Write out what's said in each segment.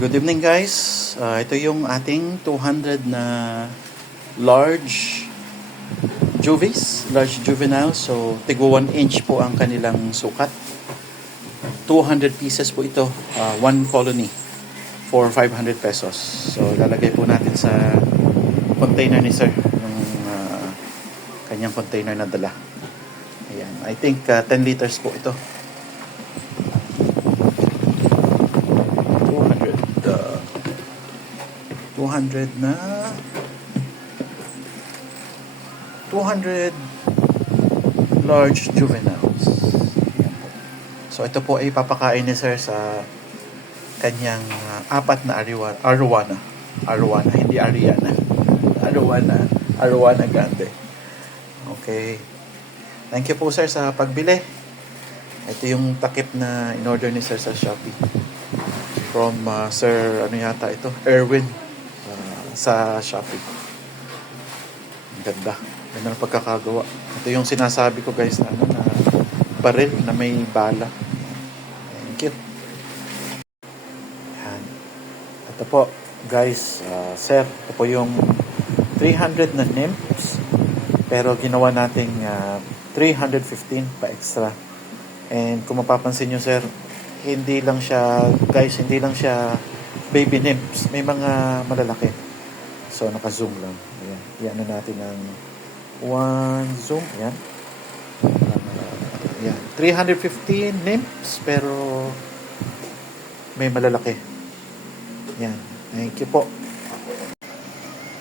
Good evening guys. Ito yung ating 200 na large large juvenile. So, tigo 1 inch po ang kanilang sukat. 200 pieces po ito. One colony for 500 pesos. So, lalagay po natin sa container ni sir. Yung kanyang container na dala. Ayan. I think 10 liters po ito. 200 na 200 large juveniles. So ito po ay papakain ni sir sa kanyang apat na arowana, hindi Ariana. Arowana grande. Okay. Thank you po sir sa pagbili. Ito yung takip na in-order ni sir sa Shopee. From Sir, ano yata ito? Erwin. Sa Shopee. Ang ganda. Ganda ng pagkakagawa. Ito yung sinasabi ko guys na baril na may bala. Thank you. Yan. Ito po guys, sir, ito po yung 300 na nymphs pero ginawa nating 315 pa extra. And kung mapapansin nyo sir, hindi lang siya baby nymphs. May mga malalaki. So, naka-zoom lang. Ayan. Iyan na natin ng one zoom. Ayan. Ayan. 315 nymphs, pero may malalaki. Ayan. Thank you po.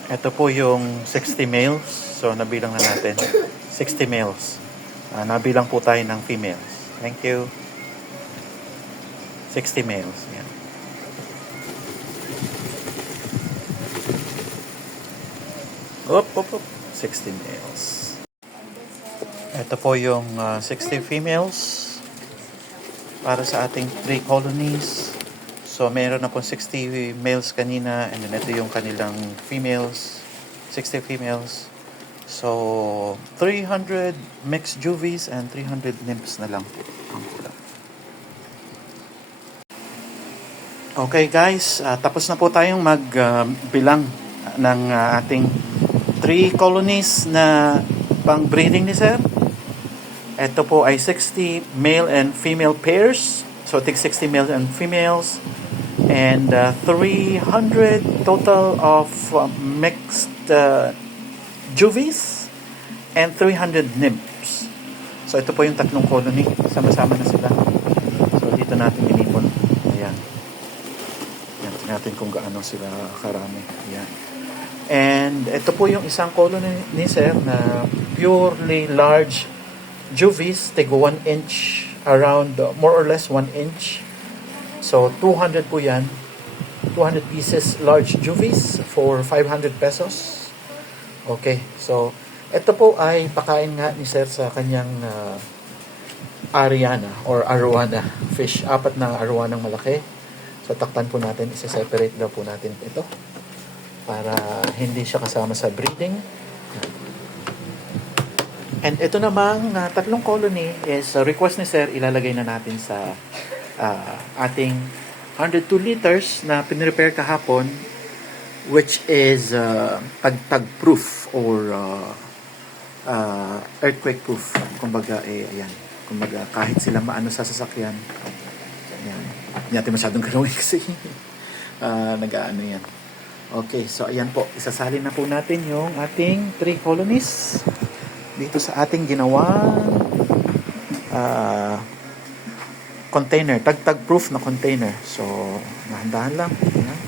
Ito po yung 60 males. So, nabilang na natin. 60 males. Nabilang po tayo ng females. Thank you. 60 males. Ayan. Up. 60 males. Ito po yung 60 females para sa ating 3 colonies. So, meron na po 60 males kanina and then ito yung kanilang females. 60 females. So, 300 mixed juvies and 300 nymphs na lang ang kulang. Okay guys, tapos na po tayong magbilang ng ating 3 colonies na pang breeding ni sir. Ito po ay 60 male and female pairs. So, tig 60 males and females. And 300 total of mixed juvies and 300 nymphs. So, ito po yung tatlong colony. Sama-sama na sila. So, dito natin inipon. Ayan. Ayan, natin kung gaano sila karami. Ayan. And ito po yung isang colony ni sir na purely large juvies, tigo 1 inch, around more or less 1 inch. So 200 po yan. 200 pieces large juvies for 500 pesos. Okay, so ito po ay pakain nga ni sir sa kanyang Ariana or arowana fish. 4 na arowanang malaki. So takpan po natin, isa-separate daw po natin ito para hindi siya kasama sa breeding. And ito namang tatlong colony is request ni sir, ilalagay na natin sa ating 102 liters na pinrepair kahapon, which is tag proof or earthquake proof. Kumbaga ayan. Kumbaga kahit sila maano sa sasakyan. Ayan. Hindi natin masyadong galawin kasi nag-aano yan. Okay, so ayan po. Isasalin na po natin yung ating 3 colonies dito sa ating ginawang container. Tag proof na container. So, nahandahan lang. Ayan.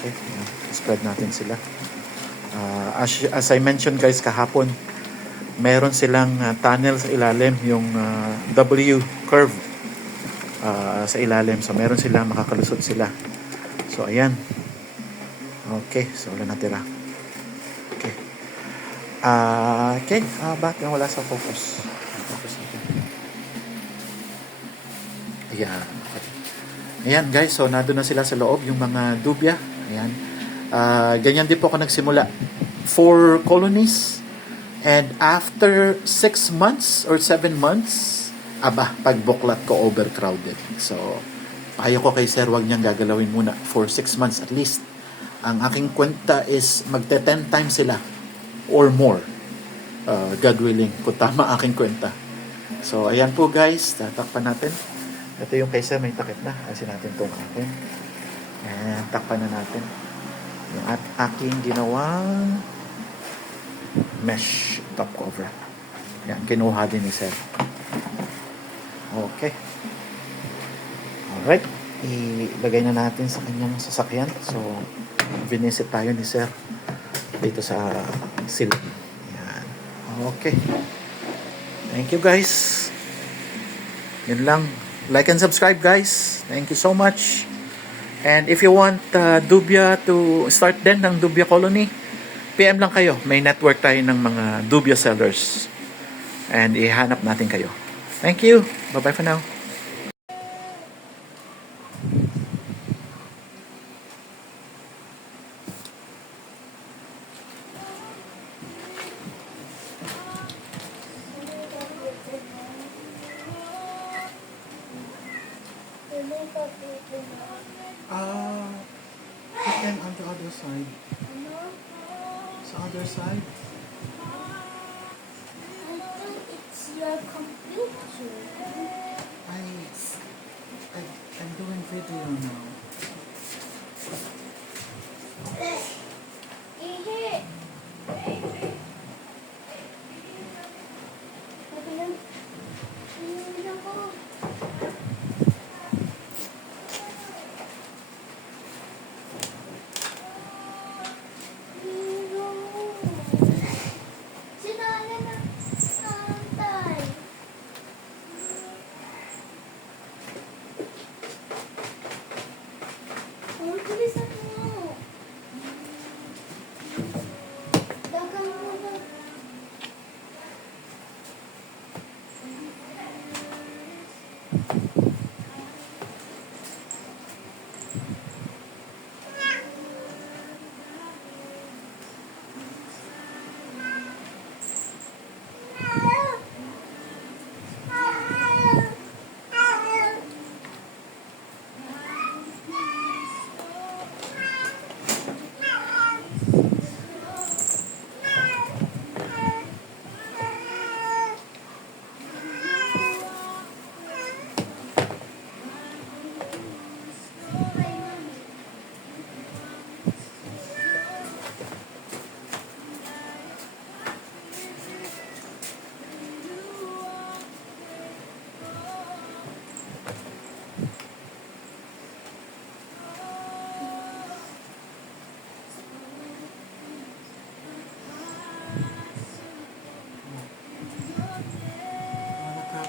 Okay, ayan. Spread natin sila. As I mentioned guys kahapon, meron silang tunnel sa ilalim, yung W curve sa ilalim. So, meron silang makakalusot sila. So, ayan. Okay, so wala natira. Okay. Bakit wala sa focus? Focus natin. Ayan. Ayan guys, so nado na sila sa loob, yung mga dubya. Ayan. Ganyan din po ako nagsimula. 4 colonies. And after 6 months or 7 months, pagbuklat ko overcrowded. So, payo ko kay sir, wag niyang gagalawin muna for 6 months at least. Ang aking kwenta is magte 10 times sila or more. God willing, kung tama aking kwenta. So, ayan po guys, tatakpan natin. Ito yung kay sir, may takip na. Alisin natin itong akin. Ayan, takpan na natin. Yung aking ginawang mesh top cover. Yan, kinuha din ni sir. Okay. Alright. Ilagay na natin sa kanyang sasakyan. So, visit tayo ni sir dito sa silid. Yan. Okay. Thank you guys. Yun lang. Like and subscribe guys. Thank you so much. And if you want Dubia to start din ng Dubia Colony, PM lang kayo. May network tayo ng mga Dubia sellers. And ihanap natin kayo. Thank you. Bye-bye for now. Put them on the other side. Sa other side. I think it's your computer. I'm doing video now. Ihe. Sabi lang. Hindi ako. Sinala na. Antay. Ang bilisan mo. Dagang mo na.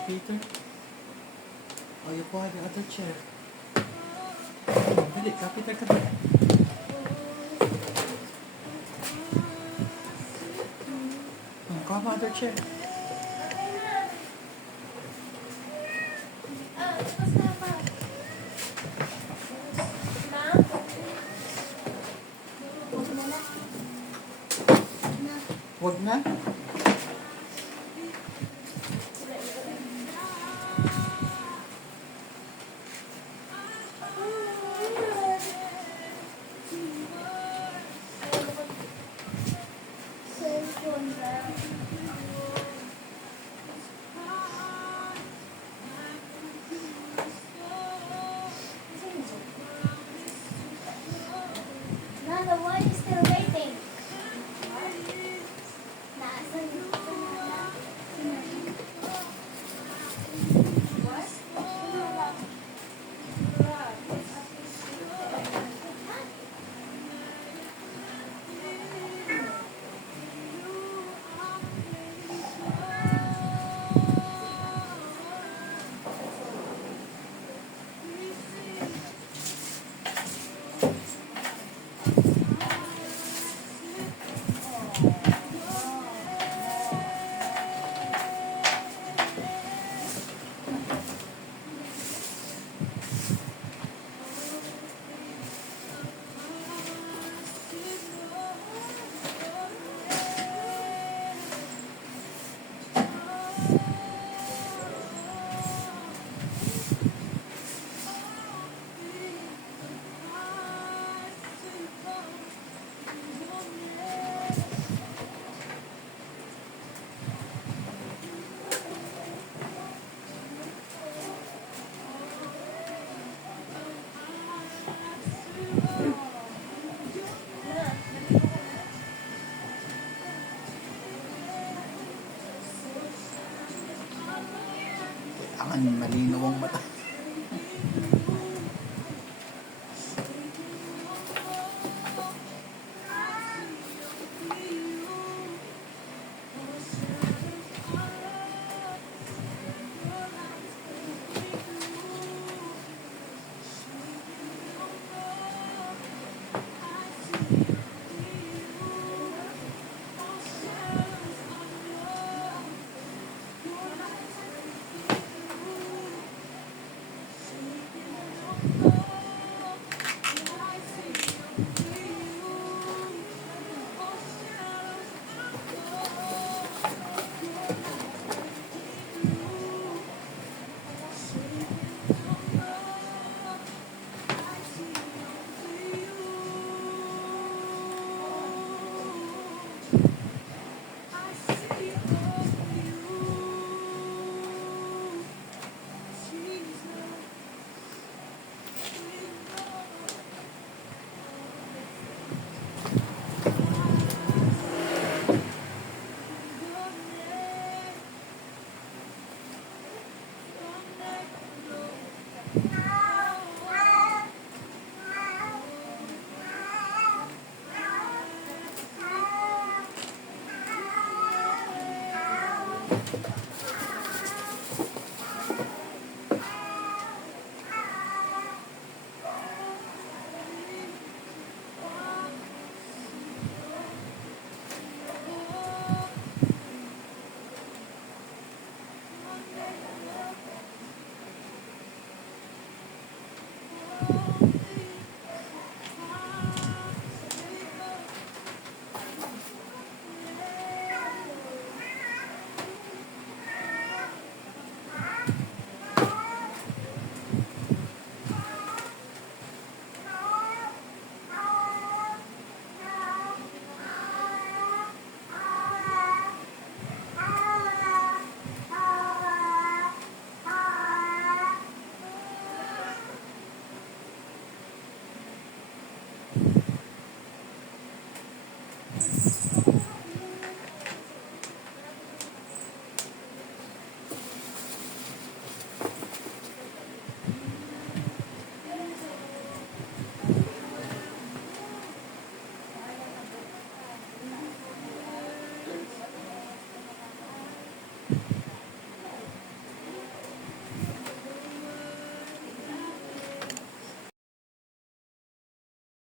Peter? Oh, you buy the other chair. Dali, Peter ka ba? Come other chair. Wag na. Cellphone ba?